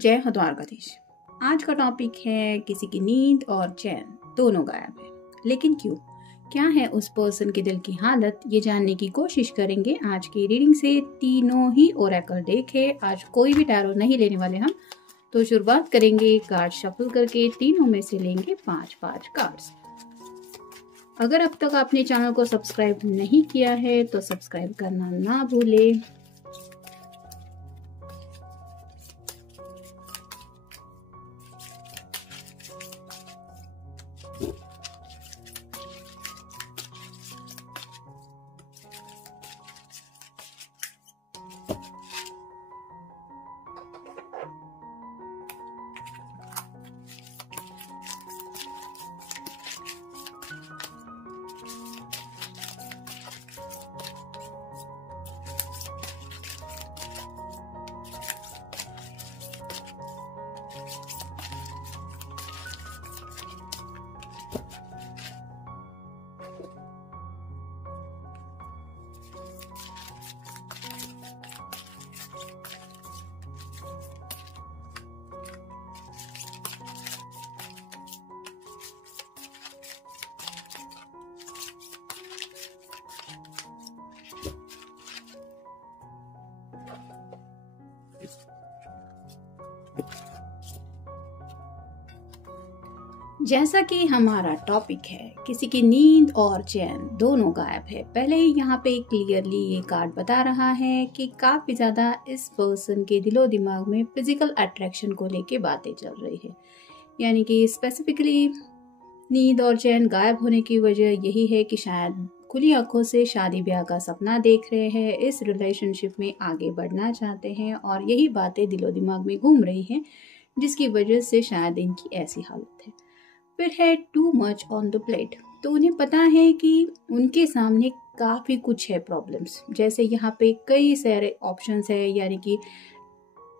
जय हो द्वारकाधीश। आज का टॉपिक है किसी की नींद और चैन दोनों गायब है, लेकिन क्यों? क्या है उस पर्सन के दिल की हालत, ये जानने की कोशिश करेंगे आज की रीडिंग से। तीनों ही ओरेकल डेक है, आज कोई भी टैरो नहीं लेने वाले हम। तो शुरुआत करेंगे कार्ड शफल करके, तीनों में से लेंगे 5-5 कार्ड्स। अगर अब तक आपने चैनल को सब्सक्राइब नहीं किया है तो सब्सक्राइब करना ना भूले। जैसा कि हमारा टॉपिक है किसी की नींद और चैन दोनों गायब है, पहले ही यहाँ पे क्लियरली ये कार्ड बता रहा है कि काफी ज्यादा इस पर्सन के दिलो दिमाग में फिजिकल अट्रैक्शन को लेके बातें चल रही है। यानी कि स्पेसिफिकली नींद और चैन गायब होने की वजह यही है कि शायद खुली आंखों से शादी ब्याह का सपना देख रहे हैं, इस रिलेशनशिप में आगे बढ़ना चाहते हैं और यही बातें दिलो दिमाग में घूम रही हैं, जिसकी वजह से शायद इनकी ऐसी हालत है। फिर है too much on the plate, तो उन्हें पता है कि उनके सामने काफ़ी कुछ है प्रॉब्लम्स। जैसे यहाँ पे कई सारे ऑप्शंस है, यानी कि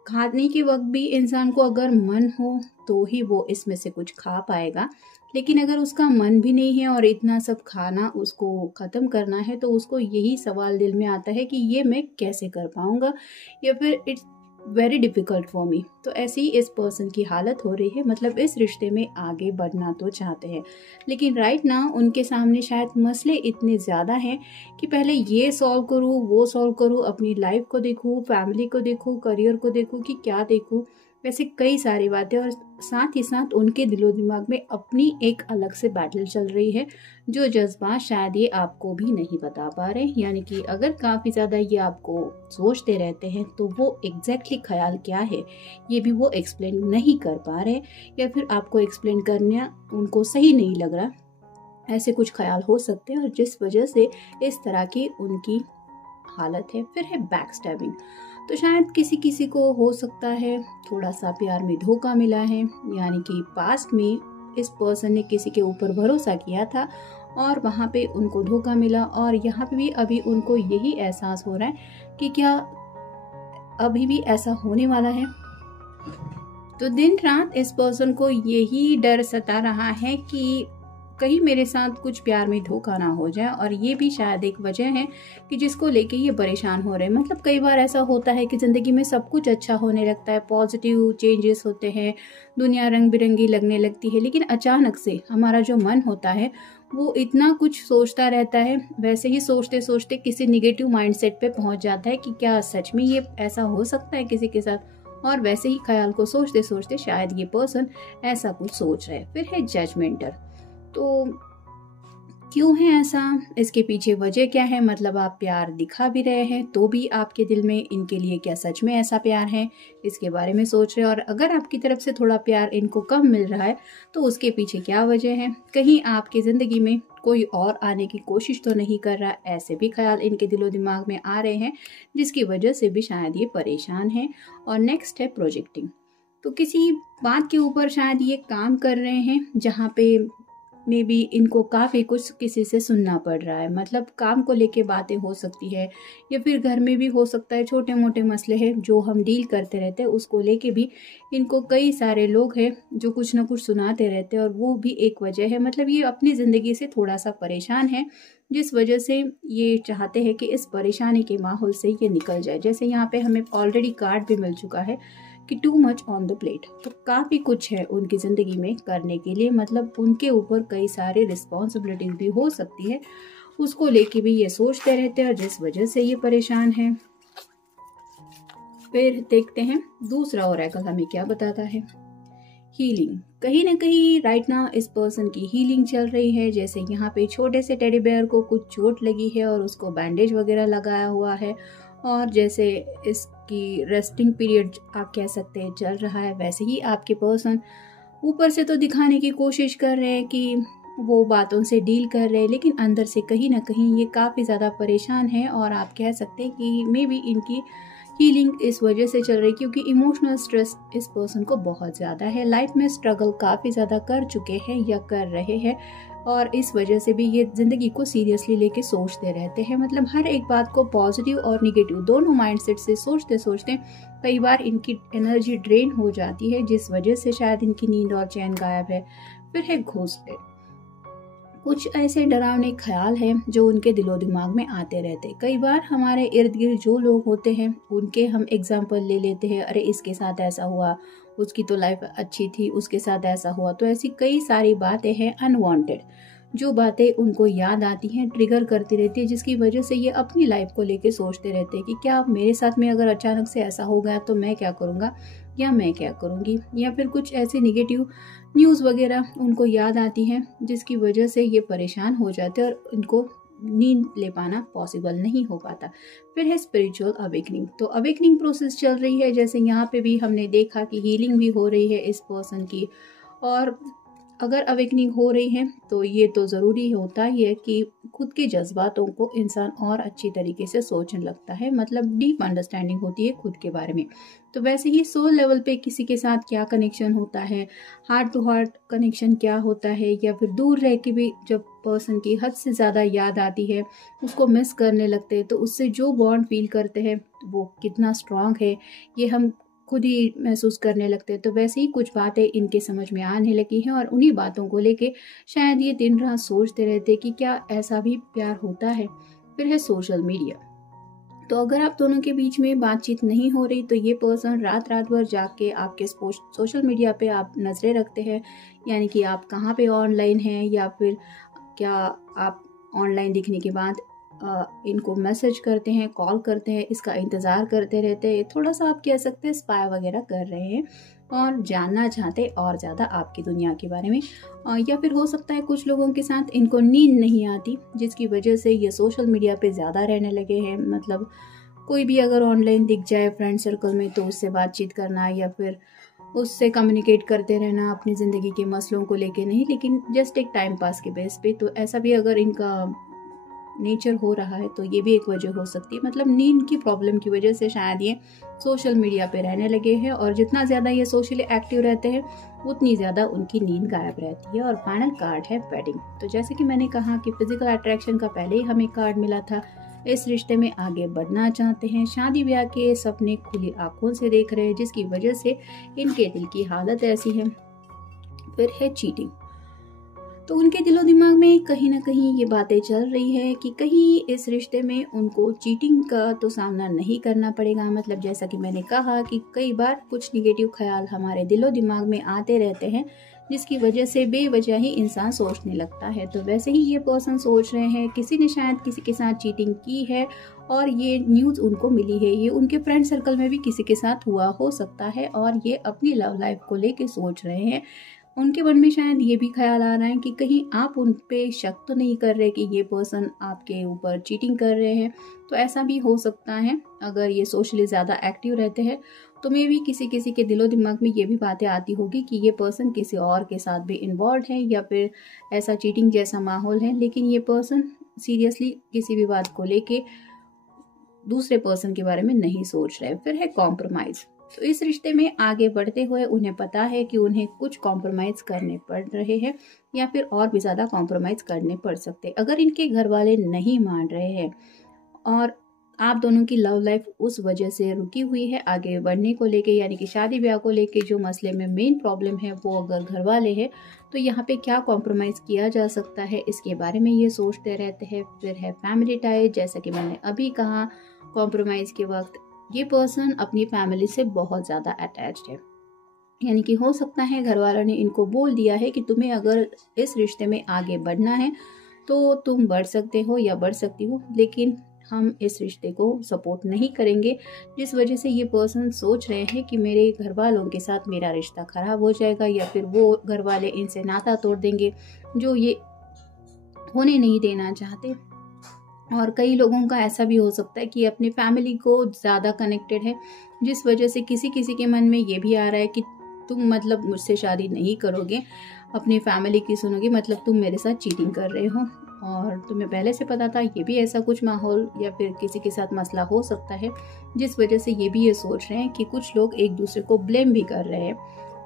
खाने के वक्त भी इंसान को अगर मन हो तो ही वो इसमें से कुछ खा पाएगा, लेकिन अगर उसका मन भी नहीं है और इतना सब खाना उसको ख़त्म करना है तो उसको यही सवाल दिल में आता है कि ये मैं कैसे कर पाऊँगा, या फिर it's very difficult for me. तो ऐसे ही इस पर्सन की हालत हो रही है। मतलब इस रिश्ते में आगे बढ़ना तो चाहते हैं, लेकिन राइट ना उनके सामने शायद मसले इतने ज़्यादा हैं कि पहले ये सॉल्व करूँ, वो सॉल्व करूँ, अपनी लाइफ को देखूँ, फैमिली को देखूँ, करियर को देखूँ कि क्या देखूँ, वैसे कई सारी बातें। और साथ ही साथ उनके दिलो दिमाग में अपनी एक अलग से बैटल चल रही है, जो जज्बात शायद ये आपको भी नहीं बता पा रहे। यानी कि अगर काफ़ी ज़्यादा ये आपको सोचते रहते हैं तो वो एग्जैक्टली ख्याल क्या है ये भी वो एक्सप्लेन नहीं कर पा रहे, या फिर आपको एक्सप्लेन करना उनको सही नहीं लग रहा। ऐसे कुछ ख्याल हो सकते हैं और जिस वजह से इस तरह की उनकी हालत है। फिर है बैक स्टैबिंग, तो शायद किसी किसी को हो सकता है थोड़ा सा प्यार में धोखा मिला है, यानी कि पास्ट में इस पर्सन ने किसी के ऊपर भरोसा किया था और वहाँ पे उनको धोखा मिला, और यहाँ पे भी अभी उनको यही एहसास हो रहा है कि क्या अभी भी ऐसा होने वाला है। तो दिन रात इस पर्सन को यही डर सता रहा है कि कहीं मेरे साथ कुछ प्यार में धोखा ना हो जाए, और ये भी शायद एक वजह है कि जिसको लेके ये परेशान हो रहे हैं। मतलब कई बार ऐसा होता है कि ज़िंदगी में सब कुछ अच्छा होने लगता है, पॉजिटिव चेंजेस होते हैं, दुनिया रंग बिरंगी लगने लगती है, लेकिन अचानक से हमारा जो मन होता है वो इतना कुछ सोचता रहता है, वैसे ही सोचते सोचते किसी निगेटिव माइंडसेट पे पहुंच जाता है कि क्या सच में ये ऐसा हो सकता है किसी के साथ, और वैसे ही ख्याल को सोचते सोचते शायद ये पर्सन ऐसा कुछ सोच रहा है। फिर है जजमेंटर, तो क्यों है ऐसा, इसके पीछे वजह क्या है? मतलब आप प्यार दिखा भी रहे हैं तो भी आपके दिल में इनके लिए क्या सच में ऐसा प्यार है, इसके बारे में सोच रहे हैं। और अगर आपकी तरफ से थोड़ा प्यार इनको कम मिल रहा है तो उसके पीछे क्या वजह है? कहीं आपकी ज़िंदगी में कोई और आने की कोशिश तो नहीं कर रहा? ऐसे भी ख्याल इनके दिलो दिमाग में आ रहे हैं, जिसकी वजह से भी शायद ये परेशान हैं। और नेक्स्ट है प्रोजेक्टिंग, तो किसी बात के ऊपर शायद ये काम कर रहे हैं जहाँ पे मे बी इनको काफ़ी कुछ किसी से सुनना पड़ रहा है। मतलब काम को लेके बातें हो सकती है, या फिर घर में भी हो सकता है, छोटे मोटे मसले हैं जो हम डील करते रहते हैं, उसको लेके भी इनको कई सारे लोग हैं जो कुछ ना कुछ सुनाते रहते हैं, और वो भी एक वजह है। मतलब ये अपनी ज़िंदगी से थोड़ा सा परेशान है, जिस वजह से ये चाहते हैं कि इस परेशानी के माहौल से ये निकल जाए। जैसे यहाँ पे हमें ऑलरेडी कार्ड भी मिल चुका है कि too much on the plate, तो काफ़ी कुछ है उनकी ज़िंदगी में करने के लिए, मतलब उनके ऊपर कई सारे रिस्पॉन्सिबिलिटीज भी हो सकती है, उसको लेके भी ये सोचते रहते हैं और जिस वजह से ये परेशान है। फिर देखते हैं दूसरा ओरेकल हमें क्या बताता है। हीलिंग, कहीं ना कहीं राइट नाउ इस पर्सन की हीलिंग चल रही है। जैसे यहाँ पे छोटे से टेडी बेयर को कुछ चोट लगी है और उसको बैंडेज वगैरह लगाया हुआ है, और जैसे इसकी रेस्टिंग पीरियड आप कह सकते हैं चल रहा है, वैसे ही आपके पर्सन ऊपर से तो दिखाने की कोशिश कर रहे हैं कि वो बातों से डील कर रहे हैं, लेकिन अंदर से कहीं ना कहीं ये काफ़ी ज़्यादा परेशान है। और आप कह सकते हैं कि मे बी इनकी हीलिंग इस वजह से चल रही, क्योंकि इमोशनल स्ट्रेस इस पर्सन को बहुत ज़्यादा है, लाइफ में स्ट्रगल काफ़ी ज़्यादा कर चुके हैं या कर रहे हैं, और इस वजह से भी ये ज़िंदगी को सीरियसली लेके सोचते रहते हैं। मतलब हर एक बात को पॉजिटिव और निगेटिव दोनों माइंडसेट से सोचते सोचते कई बार इनकी एनर्जी ड्रेन हो जाती है, जिस वजह से शायद इनकी नींद और चैन गायब है। फिर है घोस्टेड, कुछ ऐसे डरावने ख्याल हैं जो उनके दिलो दिमाग में आते रहते। कई बार हमारे इर्द गिर्द जो लोग होते हैं उनके हम एग्जाम्पल ले लेते हैं, अरे इसके साथ ऐसा हुआ, उसकी तो लाइफ अच्छी थी, उसके साथ ऐसा हुआ। तो ऐसी कई सारी बातें हैं अनवांटेड, जो बातें उनको याद आती हैं, ट्रिगर करती रहती है, जिसकी वजह से ये अपनी लाइफ को लेके सोचते रहते हैं कि क्या मेरे साथ में अगर अचानक से ऐसा हो गया तो मैं क्या करूँगा या मैं क्या करूँगी, या फिर कुछ ऐसे निगेटिव न्यूज़ वगैरह उनको याद आती हैं, जिसकी वजह से ये परेशान हो जाते हैं और इनको नींद ले पाना पॉसिबल नहीं हो पाता। फिर है स्पिरिचुअल अवेकनिंग, तो अवेकनिंग प्रोसेस चल रही है। जैसे यहाँ पे भी हमने देखा कि हीलिंग भी हो रही है इस पर्सन की, और अगर अवेकनिंग हो रही है तो ये तो ज़रूरी होता ही है कि खुद के जज्बातों को इंसान और अच्छी तरीके से सोचने लगता है, मतलब डीप अंडरस्टैंडिंग होती है खुद के बारे में। तो वैसे ही सोल लेवल पे किसी के साथ क्या कनेक्शन होता है, हार्ट टू हार्ट कनेक्शन क्या होता है, या फिर दूर रह के भी जब पर्सन की हद से ज़्यादा याद आती है, उसको मिस करने लगते हैं, तो उससे जो बॉन्ड फील करते हैं वो कितना स्ट्रांग है ये हम खुद ही महसूस करने लगते हैं। तो वैसे ही कुछ बातें इनके समझ में आने लगी हैं, और उन्हीं बातों को लेके शायद ये दिन रात सोचते रहते कि क्या ऐसा भी प्यार होता है। फिर है सोशल मीडिया, तो अगर आप दोनों के बीच में बातचीत नहीं हो रही तो ये पर्सन रात रात भर जाके आपके सोशल मीडिया पे आप नज़रें रखते हैं, यानी कि आप कहाँ पे ऑनलाइन हैं, या फिर क्या आप ऑनलाइन दिखने के बाद इनको मैसेज करते हैं, कॉल करते हैं, इसका इंतज़ार करते रहते हैं। थोड़ा सा आप कह सकते हैं स्पाई वगैरह कर रहे हैं और जानना चाहते और ज़्यादा आपकी दुनिया के बारे में। या फिर हो सकता है कुछ लोगों के साथ इनको नींद नहीं आती, जिसकी वजह से ये सोशल मीडिया पे ज़्यादा रहने लगे हैं। मतलब कोई भी अगर ऑनलाइन दिख जाए फ्रेंड सर्कल में तो उससे बातचीत करना या फिर उससे कम्युनिकेट करते रहना, अपनी ज़िंदगी के मसलों को लेके नहीं, लेकिन जस्ट एक टाइम पास के बेस पे। तो ऐसा भी अगर इनका नेचर हो रहा है तो ये भी एक वजह हो सकती है। मतलब नींद की प्रॉब्लम की वजह से शायद ये सोशल मीडिया पे रहने लगे हैं, और जितना ज़्यादा ये सोशली एक्टिव रहते हैं उतनी ज़्यादा उनकी नींद गायब रहती है। और फाइनल कार्ड है वेडिंग। तो जैसे कि मैंने कहा कि फिजिकल अट्रैक्शन का पहले ही हमें कार्ड मिला था, इस रिश्ते में आगे बढ़ना चाहते हैं, शादी ब्याह के सपने खुली आंखों से देख रहे हैं, जिसकी वजह से इनके दिल की हालत ऐसी है। फिर है चीटिंग, तो उनके दिलो दिमाग में कहीं ना कहीं ये बातें चल रही है कि कहीं इस रिश्ते में उनको चीटिंग का तो सामना नहीं करना पड़ेगा। मतलब जैसा कि मैंने कहा कि कई बार कुछ निगेटिव ख्याल हमारे दिलो दिमाग में आते रहते हैं, जिसकी वजह से बेवजह ही इंसान सोचने लगता है। तो वैसे ही ये पर्सन सोच रहे हैं किसी ने शायद किसी के साथ चीटिंग की है और ये न्यूज़ उनको मिली है, ये उनके फ्रेंड सर्कल में भी किसी के साथ हुआ हो सकता है, और ये अपनी लव लाइफ को लेके सोच रहे हैं। उनके मन में शायद ये भी ख्याल आ रहा है कि कहीं आप उन पे शक तो नहीं कर रहे कि ये पर्सन आपके ऊपर चीटिंग कर रहे हैं। तो ऐसा भी हो सकता है अगर ये सोशली ज़्यादा एक्टिव रहते हैं तो मे भी किसी किसी के दिलो दिमाग में ये भी बातें आती होगी कि ये पर्सन किसी और के साथ भी इन्वॉल्व है या फिर ऐसा चीटिंग जैसा माहौल है, लेकिन ये पर्सन सीरियसली किसी भी बात को लेके दूसरे पर्सन के बारे में नहीं सोच रहे। फिर है कॉम्प्रोमाइज़, तो इस रिश्ते में आगे बढ़ते हुए उन्हें पता है कि उन्हें कुछ कॉम्प्रोमाइज़ करने पड़ रहे हैं या फिर और भी ज़्यादा कॉम्प्रोमाइज़ करने पड़ सकते अगर इनके घर वाले नहीं मान रहे हैं, और आप दोनों की लव लाइफ उस वजह से रुकी हुई है आगे बढ़ने को लेके, यानी कि शादी ब्याह को लेके जो मसले में मेन प्रॉब्लम है वो अगर घर वाले हैं, तो यहाँ पे क्या कॉम्प्रोमाइज़ किया जा सकता है इसके बारे में ये सोचते रहते हैं। फिर है फैमिली टाई, जैसा कि मैंने अभी कहा कॉम्प्रोमाइज़ के वक्त ये पर्सन अपनी फैमिली से बहुत ज़्यादा अटैच्ड है, यानी कि हो सकता है घर वालों ने इनको बोल दिया है कि तुम्हें अगर इस रिश्ते में आगे बढ़ना है तो तुम बढ़ सकते हो या बढ़ सकती हो, लेकिन हम इस रिश्ते को सपोर्ट नहीं करेंगे। जिस वजह से ये पर्सन सोच रहे हैं कि मेरे घर वालों के साथ मेरा रिश्ता खराब हो जाएगा या फिर वो घर वाले इनसे नाता तोड़ देंगे, जो ये होने नहीं देना चाहते। और कई लोगों का ऐसा भी हो सकता है कि अपने फैमिली को ज़्यादा कनेक्टेड है, जिस वजह से किसी किसी के मन में ये भी आ रहा है कि तुम मतलब मुझसे शादी नहीं करोगे, अपनी फैमिली की सुनोगे, मतलब तुम मेरे साथ चीटिंग कर रहे हो। और तुम्हें पहले से पता था, ये भी ऐसा कुछ माहौल या फिर किसी के साथ मसला हो सकता है, जिस वजह से ये भी ये सोच रहे हैं कि कुछ लोग एक दूसरे को ब्लेम भी कर रहे हैं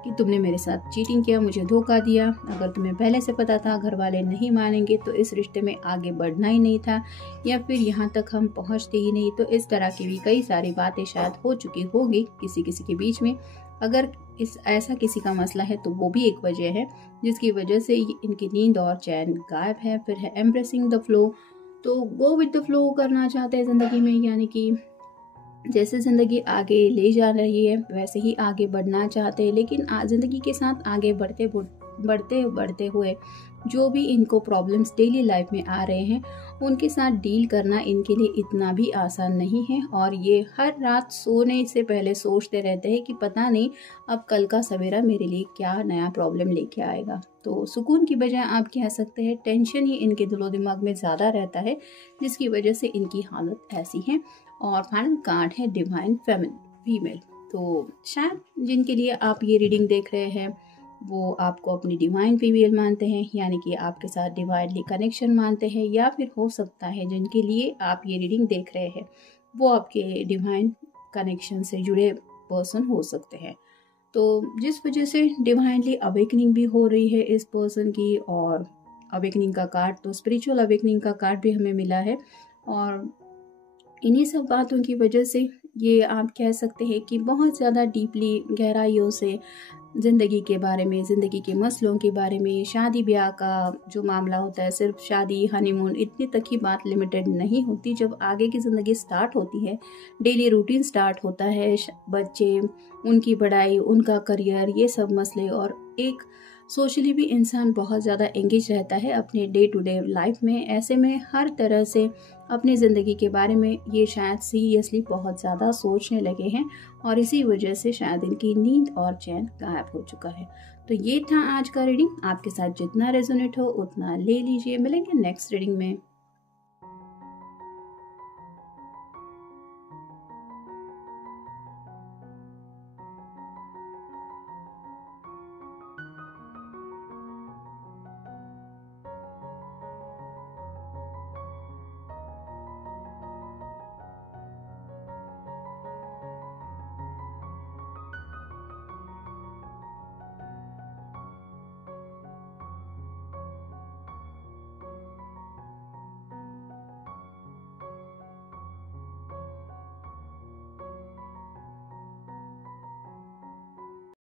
कि तुमने मेरे साथ चीटिंग किया, मुझे धोखा दिया। अगर तुम्हें पहले से पता था, घर वाले नहीं मानेंगे तो इस रिश्ते में आगे बढ़ना ही नहीं था, या फिर यहाँ तक हम पहुँचते ही नहीं। तो इस तरह की भी कई सारी बातें शायद हो चुकी होगी किसी किसी के बीच में। अगर ऐसा किसी का मसला है तो वो भी एक वजह है जिसकी वजह से इनकी नींद और चैन गायब है। फिर है एम्ब्रेसिंग द फ्लो, तो गो विद द फ्लो करना चाहते हैं ज़िंदगी में, यानी कि जैसे ज़िंदगी आगे ले जा रही है वैसे ही आगे बढ़ना चाहते हैं। लेकिन ज़िंदगी के साथ आगे बढ़ते हुए जो भी इनको प्रॉब्लम्स डेली लाइफ में आ रहे हैं उनके साथ डील करना इनके लिए इतना भी आसान नहीं है। और ये हर रात सोने से पहले सोचते रहते हैं कि पता नहीं अब कल का सवेरा मेरे लिए क्या नया प्रॉब्लम लेके आएगा। तो सुकून की बजाय आप कह सकते हैं टेंशन ही इनके दिलो दिमाग में ज़्यादा रहता है, जिसकी वजह से इनकी हालत ऐसी है। और फाइनल कार्ड है डिवाइन फीमेल। तो शायद जिनके लिए आप ये रीडिंग देख रहे हैं वो आपको अपनी डिवाइन फीमेल मानते हैं, यानी कि आपके साथ डिवाइनली कनेक्शन मानते हैं, या फिर हो सकता है जिनके लिए आप ये रीडिंग देख रहे हैं वो आपके डिवाइन कनेक्शन से जुड़े पर्सन हो सकते हैं। तो जिस वजह से डिवाइनली अवेकनिंग भी हो रही है इस पर्सन की, और अवेकनिंग का कार्ड तो स्पिरिचुअल अवेकनिंग का कार्ड भी हमें मिला है। और इन्हीं सब बातों की वजह से ये आप कह सकते हैं कि बहुत ज़्यादा डीपली गहराइयों से ज़िंदगी के बारे में, ज़िंदगी के मसलों के बारे में, शादी ब्याह का जो मामला होता है, सिर्फ शादी हनीमून इतनी तक ही बात लिमिटेड नहीं होती। जब आगे की ज़िंदगी स्टार्ट होती है, डेली रूटीन स्टार्ट होता है, बच्चे, उनकी पढ़ाई, उनका करियर, ये सब मसले, और एक सोशली भी इंसान बहुत ज़्यादा एंगेज रहता है अपने डे टू डे लाइफ में। ऐसे में हर तरह से अपनी ज़िंदगी के बारे में ये शायद सीरियसली बहुत ज़्यादा सोचने लगे हैं, और इसी वजह से शायद इनकी नींद और चैन गायब हो चुका है। तो ये था आज का रीडिंग। आपके साथ जितना रेजोनेट हो उतना ले लीजिए। मिलेंगे नेक्स्ट रीडिंग में।